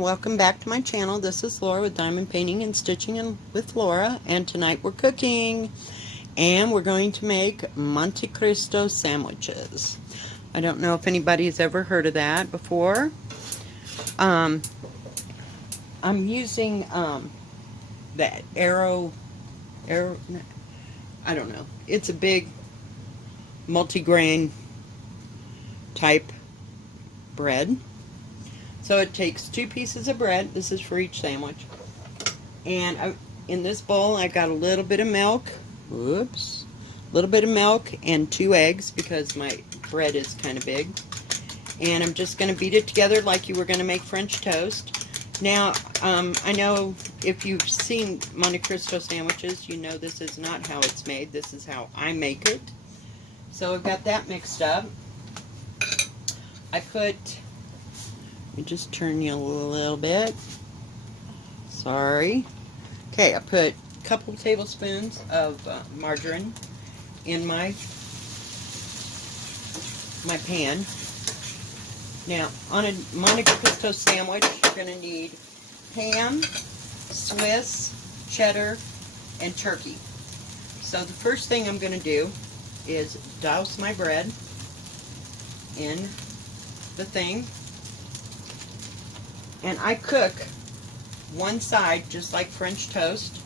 and welcome back to my channel. This is Laura with Diamond Painting and Stitching with Laura, and tonight we're cooking and we're going to make Monte Cristo sandwiches. I don't know if anybody's ever heard of that before. I'm using that arrow, I don't know. It's a big multi-grain type bread. So it takes 2 pieces of bread. This is for each sandwich. And in this bowl, I got a little bit of milk. Whoops. A little bit of milk and 2 eggs because my bread is kind of big. And I'm just going to beat it together like you were going to make French toast. Now, I know if you've seen Monte Cristo sandwiches, you know this is not how it's made. This is how I make it. So I've got that mixed up. Let me just turn you a little bit. Sorry. Okay, I put a couple tablespoons of margarine in my pan. Now, on a Monte Cristo sandwich, you're going to need ham, Swiss, cheddar, and turkey. So the first thing I'm going to do is douse my bread in the thing. And I cook one side just like French toast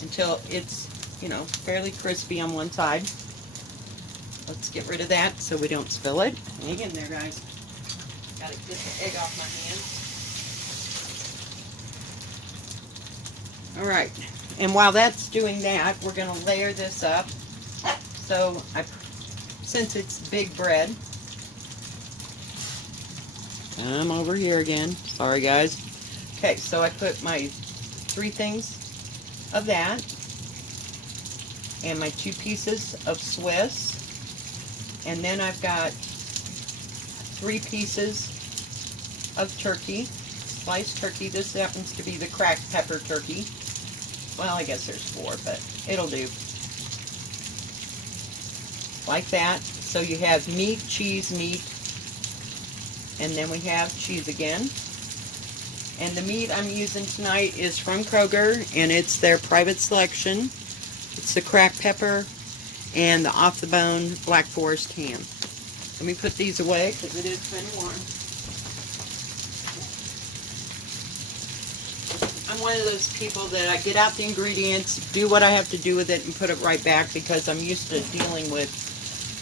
until it's, fairly crispy on one side. Let's get rid of that so we don't spill it. Hang in there, guys. Gotta get the egg off my hands. Alright, and while that's doing that, we're going to layer this up. So, since it's big bread, I'm over here again. Sorry, guys. Okay, so I put my 3 things of that and my 2 pieces of Swiss. And then I've got 3 pieces of turkey, sliced turkey. This happens to be the cracked pepper turkey. Well, I guess there's 4, but it'll do. Like that. So you have meat, cheese, meat, and then we have cheese again. And the meat I'm using tonight is from Kroger, and it's their private selection. It's the cracked pepper and the off-the-bone Black Forest ham. Let me put these away because it is kind of warm. I'm one of those people that I get out the ingredients, do what I have to do with it, and put it right back because I'm used to dealing with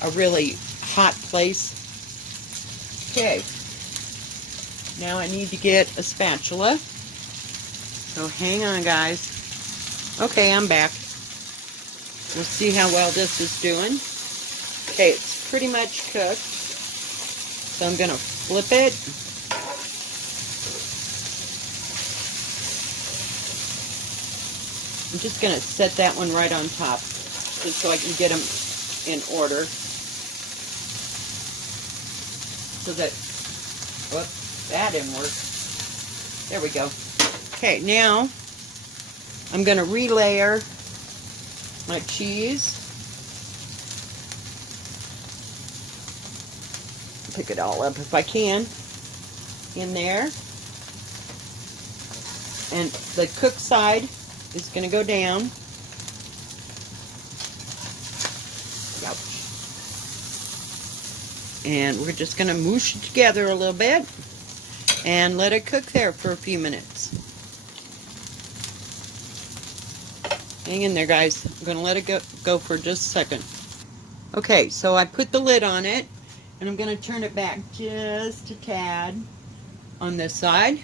a really hot place. Okay. Now I need to get a spatula. So hang on, guys. Okay, I'm back. We'll see how well this is doing. Okay, it's pretty much cooked. So I'm going to flip it. I'm just going to set that one right on top, just so I can get them in order. So that, whoops, that didn't work. There we go. Okay, now I'm going to relayer my cheese. Pick it all up if I can in there. And the cooked side is going to go down. Ouch. And we're just going to moosh it together a little bit and let it cook there for a few minutes. Hang in there, guys. I'm going to let it go for just a second. Okay, so I put the lid on it, and I'm going to turn it back just a tad on this side.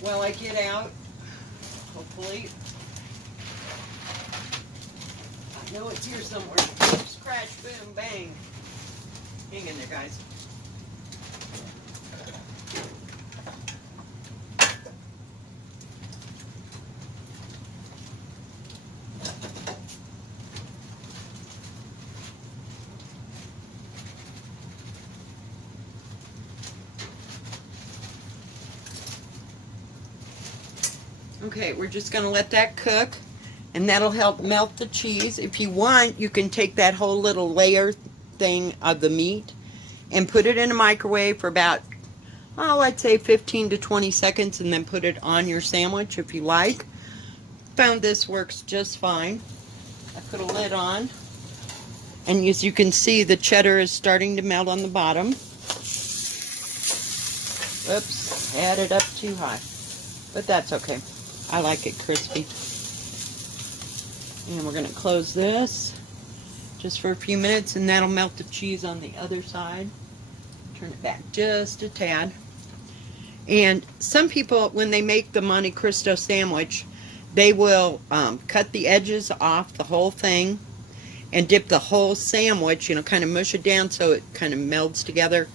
While I get out, hopefully, I know it's here somewhere. Scratch, boom, bang. Hang in there, guys. Okay, we're just going to let that cook and that'll help melt the cheese. If you want, you can take that whole little layer thing of the meat and put it in a microwave for about, oh, I'd say 15 to 20 seconds, and then put it on your sandwich if you like. Found this works just fine. I put a lid on, and as you can see, the cheddar is starting to melt on the bottom. Oops, had it up too high, but that's okay. I like it crispy. And we're going to close this just for a few minutes, and that'll melt the cheese on the other side. Turn it back just a tad. And some people, when they make the Monte Cristo sandwich, they will cut the edges off the whole thing and dip the whole sandwich, kind of mush it down so it kind of melds together,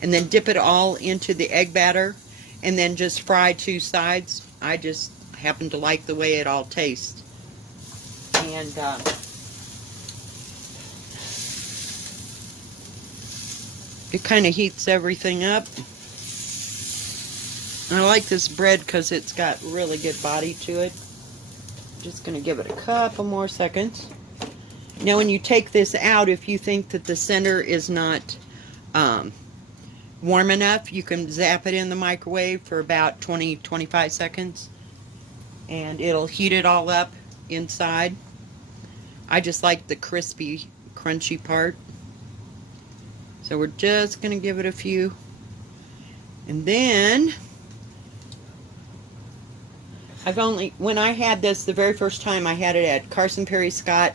and then dip it all into the egg batter and then just fry two sides. I just happen to like the way it all tastes. And it kind of heats everything up. I like this bread because it's got really good body to it. Just going to give it a couple more seconds. Now when you take this out, if you think that the center is not warm enough, you can zap it in the microwave for about 20-25 seconds, and it'll heat it all up inside. I just like the crispy, crunchy part. So we're just going to give it a few. And then, when I had this the very first time, I had it at Carson Perry Scott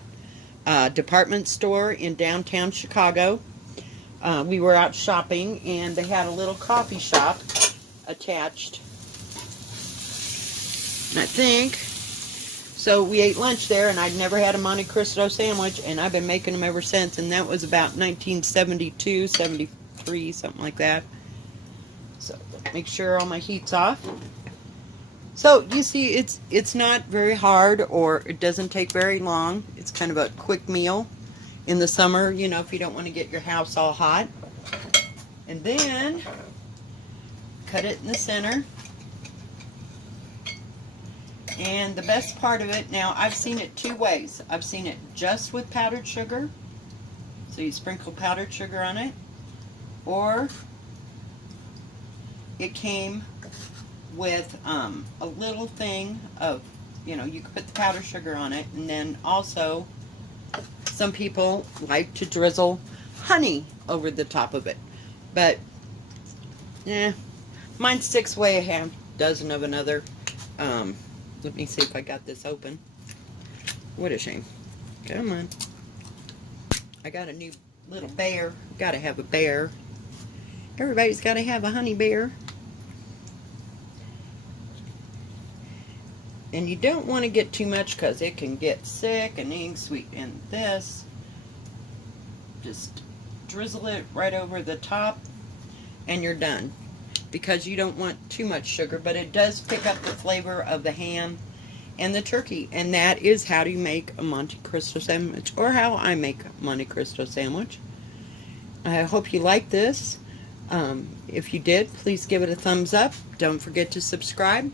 department store in downtown Chicago. We were out shopping, and they had a little coffee shop attached. And I think, so we ate lunch there, and I'd never had a Monte Cristo sandwich, and I've been making them ever since, and that was about 1972, 73, something like that. So make sure all my heat's off. So you see, it's not very hard, or it doesn't take very long. It's kind of a quick meal in the summer, if you don't want to get your house all hot. And then cut it in the center. And the best part of it, now I've seen it two ways. I've seen it just with powdered sugar, so you sprinkle powdered sugar on it, or it came with a little thing of, you could put the powdered sugar on it, and then also some people like to drizzle honey over the top of it. But, mine sticks way a half dozen of another. Let me see if I got this open. What a shame. Come on. I got a new little bear. Gotta have a bear. Everybody's gotta have a honey bear. And you don't want to get too much because it can get sick and ink sweet. And this, just drizzle it right over the top and you're done. Because you don't want too much sugar, but it does pick up the flavor of the ham and the turkey. And that is how you make a Monte Cristo sandwich, or how I make a Monte Cristo sandwich. I hope you like this. If you did, please give it a thumbs up. Don't forget to subscribe.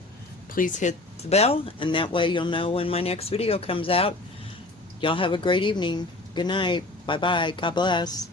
Please hit the bell, and that way you'll know when my next video comes out. Y'all have a great evening. Good night. Bye-bye. God bless.